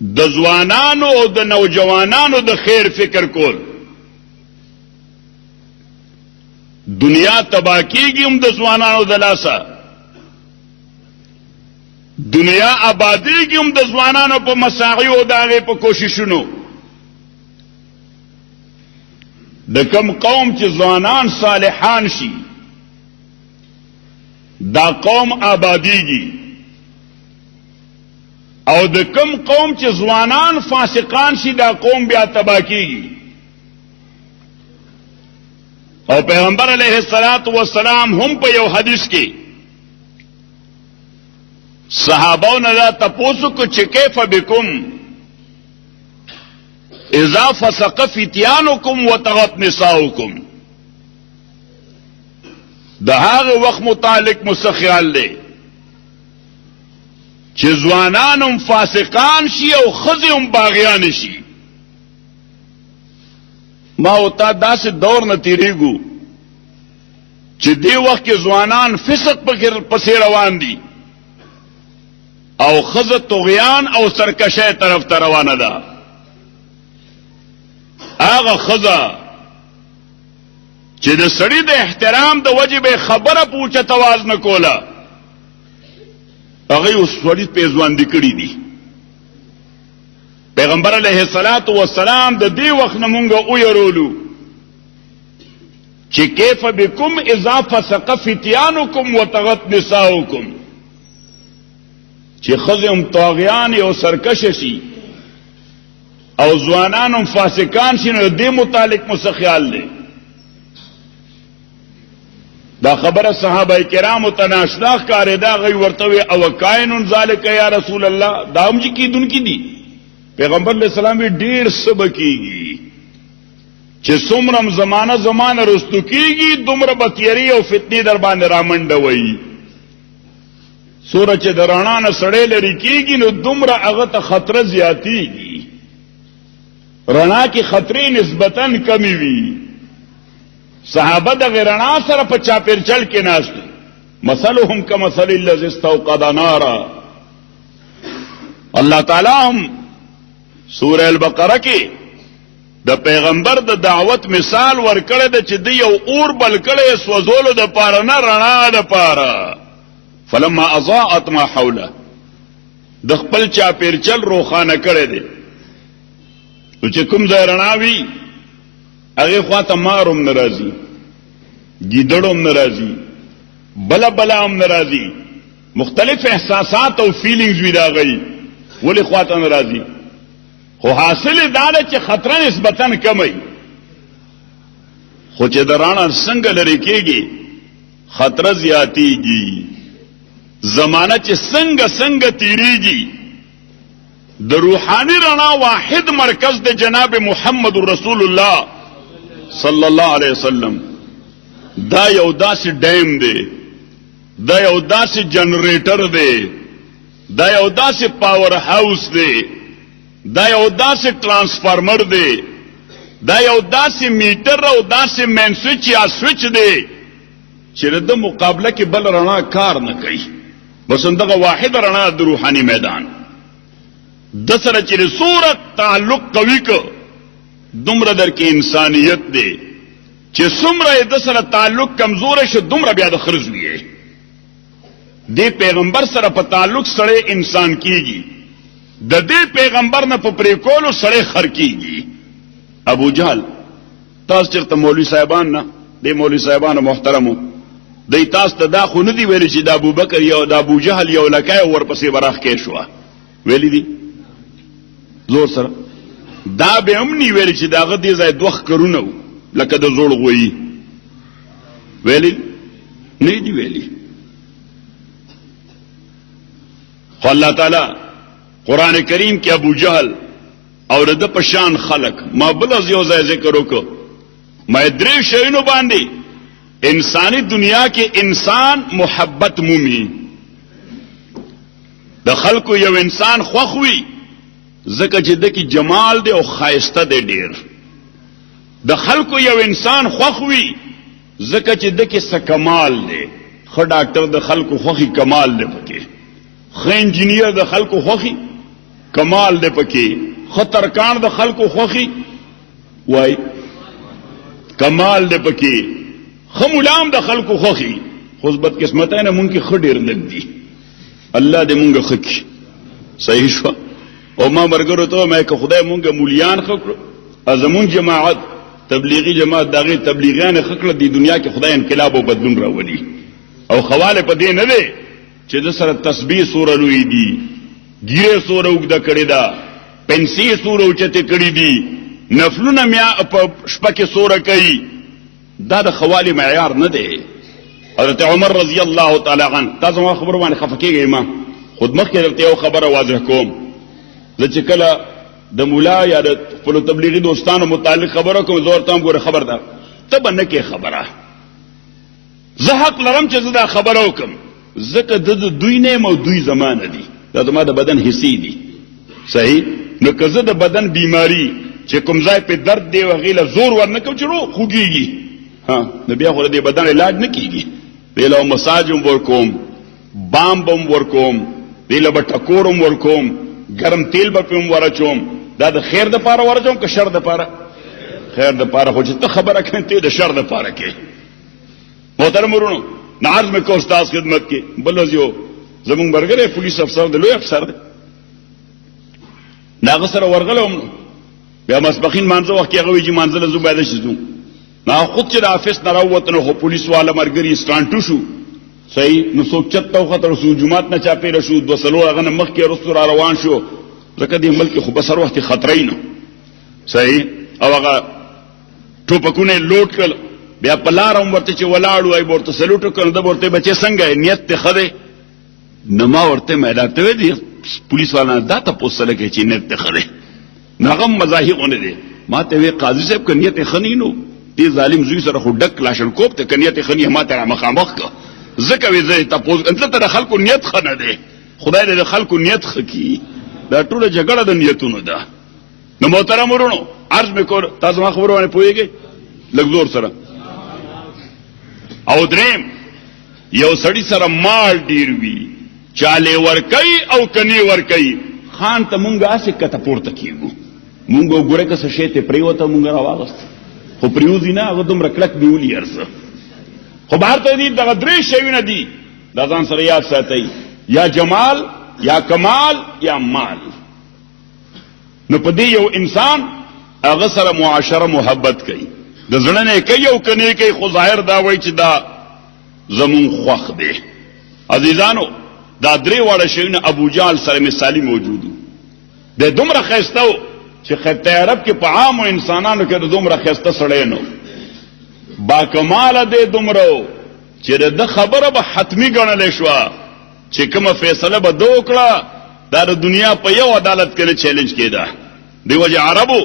د ځوانانو او د نوجوانانو د خیر فکر کول. دنیا تباہ کیږي هم د ځوانانو د لاسه، دنیا آبادیږي هم د ځوانانو په مساعي او د هغې په کوششونو. د کم قوم چې ځوانان صالحان شي دا قوم آبادیږي، او د کم قوم چې ځوانان فاسقان شي دا قوم بیا تباہ کیږي. او پیغمبر علیه الصلاة والسلام هم په یو حدیث کې صحابهونه دا تپوسو کو چې کیف بكم اذا فسق فتيانكم وطغت نساؤكم. د هغه وخت متعلق مستخیال دی چې ځوانان هم فاسقان شي او ښځې هم باغیان شي. ما او تا داسې دور نه تیریږو چې دې وخت کې ځوانان فسق پسې روان دي او ښځه طغیان او سرکشۍ طرف ته روانه ده. هغه ښځه چې د سړي د احترام د وجې به خبره په اوچت اواز نه کوله، هغه اوس سړي پیزواندي کړي دي. پیغمبر علیه الصلاة والسلام د دې وخت نه مونږ ویرولو چې کیف بكم اذا فسق فتيانكم وطغت نساؤكم، چې ښځې هم طاغیان او سرکشه شي او ځوانان هم فاسقان شي. نو دې متعلق مو څه خیال دی؟ دا خبره صحابه کرامو ته ناشنا ښکارېده. هغوی ورته وی او کائن ذلک یا رسول الله، دا هم چې کیدونکي دي. پیغمبر علیه السلام وی ډېر څه به کېږي چې څومره زمانه رستو کېږي دومره به تیري او فتنې در باندې رامنډوي. څومره چې د رڼا نه سړی لرې کېږي نو دومره هغه ته خطره زیاتېږي. رڼا کې خطرې نسبتاً کمی وي. صحابه دغه رڼا سره په چاپېرچل کې ناست دي. مثلهم کمثل الذی استوقد نارا. الله تعالی هم سورہ البقره کې د پیغمبر د دعوت مثال ورکړی دی چې د یو اور بل کړی سوځولو د پاره نه، رڼا د پاره. فلما اضاءت ما حوله، د خپل چاپېرچل روښانه کړی دی. نو چې کوم ځای رڼا وي هغې خواته مار هم نه راځي، ګیدړ هم نه راځي، بله هم نه راځي. مختلف احساسات او فیلینګز وي د هغوی، ولې خواته نه راځي. خو حاصل یې دا ده چې خطره نسبتاً کمی. خو چې د رڼا څنګه لرې کېږي خطره زیاتېږي. زمانه چې څنګه تیریږي. د روحانی رڼا واحد مرکز د جناب محمد رسول الله صلی الله علیه وسلم. دا یو داسې ډیم دی، دا یو داسې جنریټر دی، دا یو داسې پاور هاوس دی، دا یو داسې ټرانسفارمر دی، دا یو داسې میټر او داسې مین سویچ یا سویچ دی چې د مقابله کې بل رڼا کار نه کوي. بس دغه واحد رڼا د روحاني میدان د سره چې صورت تعلق قوي کو دومره در کې انسانیت دی چې څومره د سره تعلق کمزور شي دومره بیا د خرج وي. دې پیغمبر سره په تعلق سره انسان کیږي، د دې پیغمبر نه په پریکولو سره خر کیږي. ابو جهل تاسو چرته مولوی صاحبان نه دې مولوی صاحبانو محترمو دې تاسو ته دا خو نه دی ویل چې د ابو بکر یا د ابو جهل یو لکای ورپسې براخ کې شو ویلی دي زور سره. دا به هم نی ویل چې داغه دې ځای دوخ کرونه لکه د زوړ غوي ویلی نه دی ویلی. خو الله تعالی قرآن کریم کې ابو جهل او د پشان خلق ما بل از یو ځای ذکر وکړو. ما درې شیونو باندې انسانی دنیا کې انسان محبت مومي. د خلکو یو انسان خوخوي ځکه چې دکی جمال دی او خایسته دی ډیر. د خلکو یو انسان خوخوي ځکه چې دکی څه کمال دی. خو ډاکټر د خلکو خوخي کمال دی پکې، خو انجینیر د خلکو خوخي کمال دې پکې خطر کان د خلکو خوخي وای کمال دې پکې خمولام د خلکو خوخي خو بد قسمتای نه مونږ کې خډیر لګ دي الله دې مونږ خکې صحیح شو او ما برګرو ته مې که خدای مونږ مولیان خکړو ازمون جماعت تبلیغی جماعت داغه تبلیغیان خکړه د دنیا کې خدای انقلاب او بدلون راولي او خواله په دې نه دی چې د سره تسبیح سوره لوی دي ګیره سوره وګدا کړی دا پنسي سوره اوچته کړی دي نفلونه میا په شپه کې سوره کوي دا د خواله معیار نه دی حضرت عمر رضی الله تعالی عنہ تاسو ما خبر باندې خفقېږئ ما خود مخکې درته یو خبره واضح کوم زه چې کله د مولا یا د خپل تبلیغي دوستانو متعلق خبره کوم زور تام ګوره خبردار ته به نه کې خبره زه حق لرم چې زه دا خبره وکم ځکه د دوی نه مو دوی زمانه دي دا زما د بدن حصې دي صحیح نو که زه د بدن بیماری چې کوم ځای په درد دی وغیله زور ورنکم چې رو خوږیږي ها نو بیا خو د بدن علاج نه کیږي ویلو مساج هم ورکوم بام بم ورکوم ویلو به ټکورم ورکوم ګرم تیل به پم ورچوم دا د خیر د پاره ورچوم که شر د پاره خیر د پاره خو چې ته خبره کوي ته د شر د پاره کې محترم ورونو نعرض مې کو استاد خدمت کې بل یو زمون برګره پولیس افسر دی لوی افسر دی ناغه سره ورغلم بیا مسبخین مانځه وخت کې هغه ویجی مانځله زو باید شې زو نا خود چې د افیس نه راووتنه خو پولیس والا مرګري سټانټو شو صحیح نو څوک چته وخت رسو جمعات نه چاپې رسو د وسلو هغه مخ کې رسو را روان شو ځکه دې ملک خو بسر وخت خطرې نه صحیح او هغه ټوپکونه لوټ کړ بیا پلارم ورته چې ولاړو ای ورته سلوټ کړ د ورته بچي څنګه نیت ته خده نما ورته مې راته دي پولیس والا دا ته پوسله کې چې نیت ته خده نغم مزاحونه دي ما ته وی قاضي صاحب ک نیت خنینو دې ظالم زوی سره خو ډک کلاشن کوپ ته ک نیت خنی ما ته مخامخ کا زکه وی زه تاسو انت ته خلکو نیت خنه دي خدای دې خلکو نیت خکی دا ټوله جګړه د نیتونو ده نو محترم ورونو عرض وکړ تاسو ما خبرونه پوهیږئ لږ زور سره او دریم یو سړی سره مال ډیر وی چاله ور کوي او کني ور کوي خان ته مونږه اسه کته پورته کیږو مونږ ګوره که څه شی ته پریوته مونږ راوغست خو پریوزی نه هغه دومره کلک دیولي ارزه خو بهر ته دي دغه درې شیونه دي دا ځان سره یاد ساتئ یا جمال یا کمال یا مال نو په دې یو انسان هغه سره معاشره محبت کوي د زړه نه کوي او کني کوي خو ظاهر دا وایي چې دا زمون خوخ دی عزیزانو دا درې واړه شیونه ابو جهل سره مثالی موجودو د دومره خيستو چې خطه عرب کې په عام انسانانو کې د دومره خيسته سړی نو با کمال دې دومره چې د خبره به حتمی ګڼل شو چې کومه فیصله به دوکړه دا د دنیا په یو عدالت کې چیلنج کېده دی وجه عربو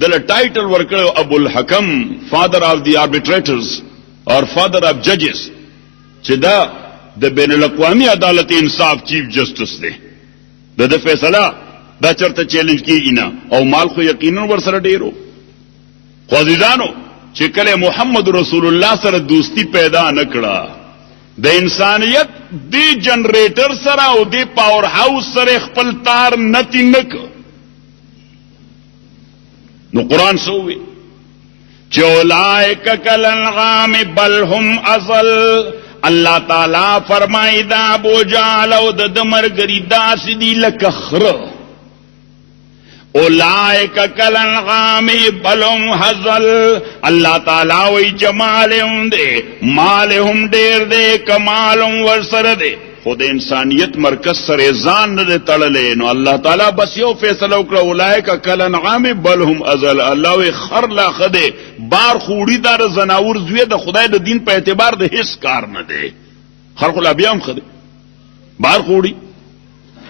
دل ټایټل ورکړو ابو الحکم فادر اف دی آربیټریټرز اور فادر اف ججز چې دا د بین الاقوامی عدالت انصاف چیف جسټس دی د فیصله دا چرته چیلنج کیږي نه او مال خو یقینا ور سره ډیرو خو عزیزانو چې کله محمد رسول الله سره دوستی پیدا نکړه د انسانیت دی جنریټر سره او دی پاور هاوس سره خپل تار نتی نک نو قران سووي چې اولائک کالانعام بل هم اضل الله تعالی فرمایي دا ابو جهل او د مرګري داس دي لکه خره اولائک کالانعام بل هم اضل الله تعالی وی جمالهم دي مالهم ډیر دي کمالهم ورسره دي خود انسانیت مرکز سره ځان نه تړلې نو الله تعالی بس یو فیصله وکړه اولائک کالانعام بل هم اضل الله وی خر لا خده بار خوړی دار زناور زوی د خدای د دین په اعتبار د هیڅ کار نه دی خلق لا بیام خده بار خوړی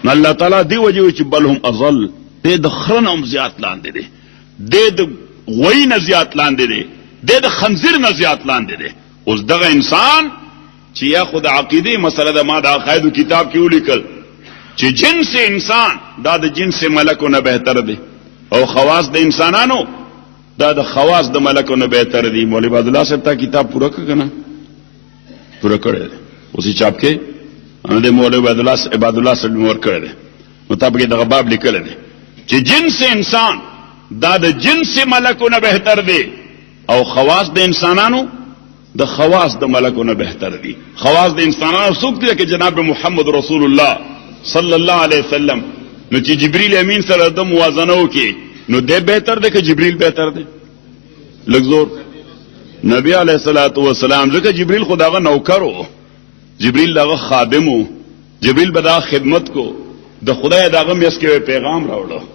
نو الله تعالی دی وجه چې بل هم اضل د خرنم زیات لاندې دي د غوی نه زیات لاندې دي د خنزیر نه زیات لاندې دي اوس دغه انسان چې یا خود عقیده مسله د ما د عقایدو کتاب کې ولیکل چې جنس انسان دا د جنس ملکو نه بهتر دی او خواص د انسانانو دا د خواص د ملکو نه بهتر دی مولوی عبد الله صاحب تا کتاب پورا کړه پورا کړی اوسې چاپ کې ان د مولوی عبد الله صاحب مور کړی نو تاسو کې دغه باب لیکل دی چې جنس انسان دا د جنس ملکونه بهتر دی او خواص د انسانانو د خواص د ملکونه بهتر دي. خواص د انسانانو څوک دي چې جناب محمد رسول الله صلی الله علیه وسلم نو چې جبرئیل امین سره د موازنه وکي نو دی بهتر دی که جبرئیل بهتر دی؟ لګزور نبی علیه الصلاۃ والسلام ځکه جبرئیل خداغه نوکرو، جبرئیل دغه خادمو، جبرئیل به دا خدمت کو د خدای دغه میس کې پیغام راوړو.